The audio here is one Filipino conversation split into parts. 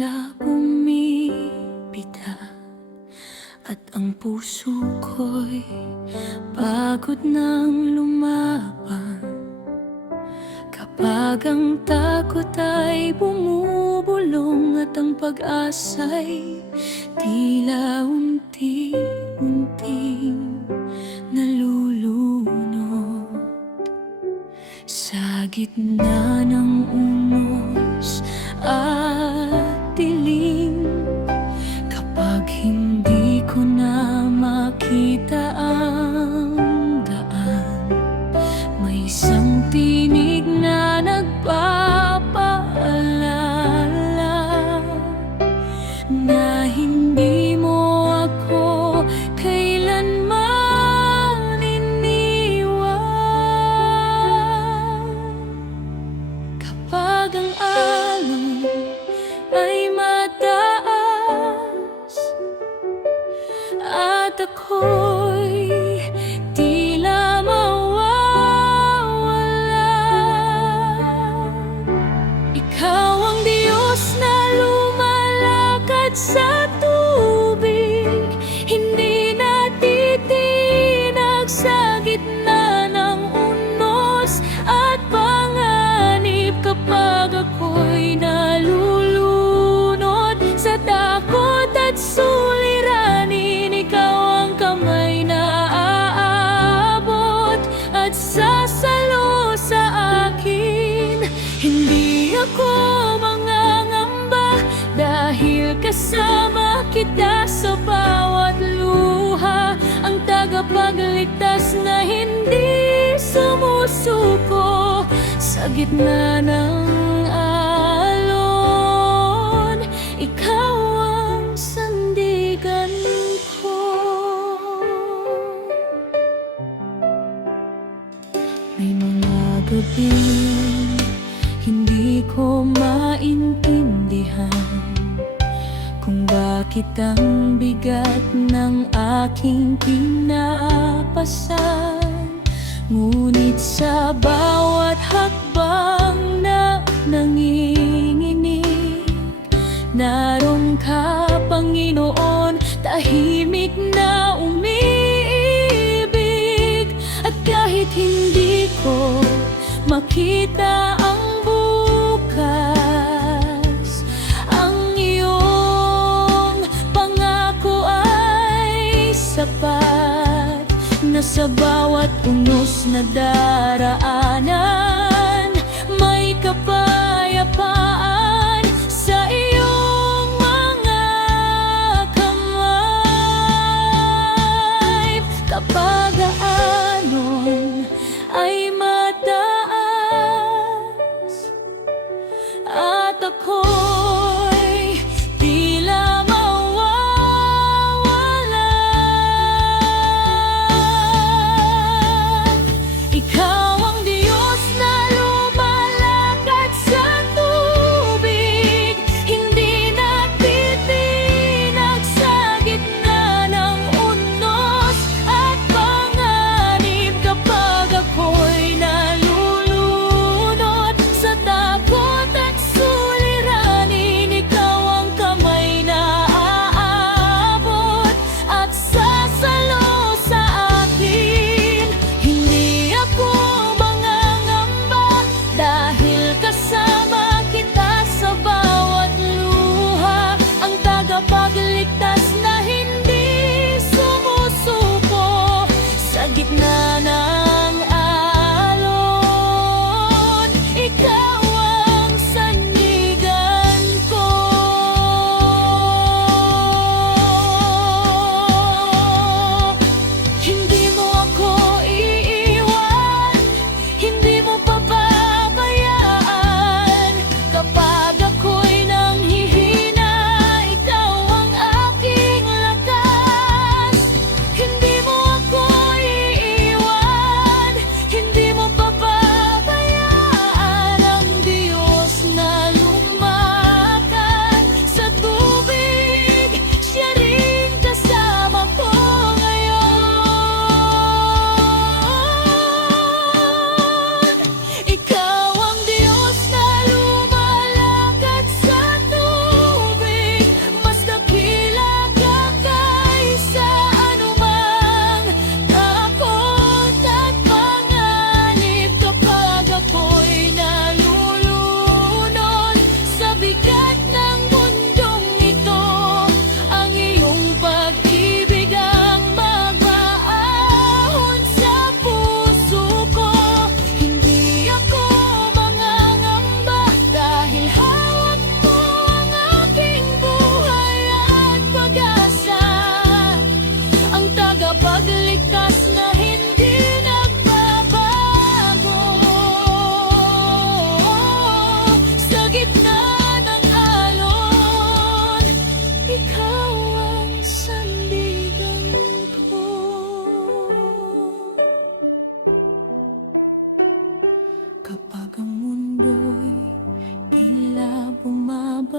tila bumibita at ang puso ko'y pagod nang lumaban. Kapag ang takot ay bumubulong at ang pag-asa'y tila unti-unting nalulunod. Sa gitna ng unos at dilim, kapag hindi ko na makita ang daan, may isang tinig na nagpapaalala na hindi mo ako kailanman iniwan. Kapag ang alon ay mataas at ako'y tila mawawala, ikaw ang Diyos na lumalakad sa tubig, hindi natitinag sa gitna ng unos at panganib. Kapag ako'y nalulunod sa takot at suliranin, ikaw ang kamay na aabot at sasalo sa akin. Hindi ako mangangamba dahil kasama kita sa bawat luha, ang tagapagligtas na hindi sumusuko sa gitna ng alon. Ikaw ang sandigan ko. May mga gabing hindi ko maintindihan kung bakit ang bigat ng aking pinapasan. Ngunit sa bawat hakbang na nanginginig, naroon ka, Panginoon, tahimik na umiibig. At kahit hindi ko makita ang bukas, ang iyong pangako ay sapat, na sa bawat unos na daraanan may kapayapaan sa iyong mga kamay. Kapag aanon ay mataas at ako'y tila mawawala, ikaw ang Diyos na lumalakad sa tubig, hindi natitinag sa gitna ng unos at panganib. Kapag ako'y nalulunod sa takot at suliranin,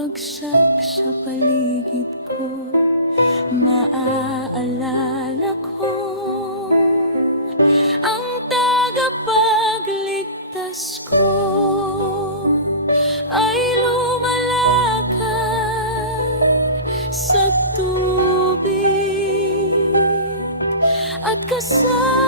bumabagsak sa paligid ko, maaalala ko ang tagapagligtas ko ay lumalakad sa tubig at kasama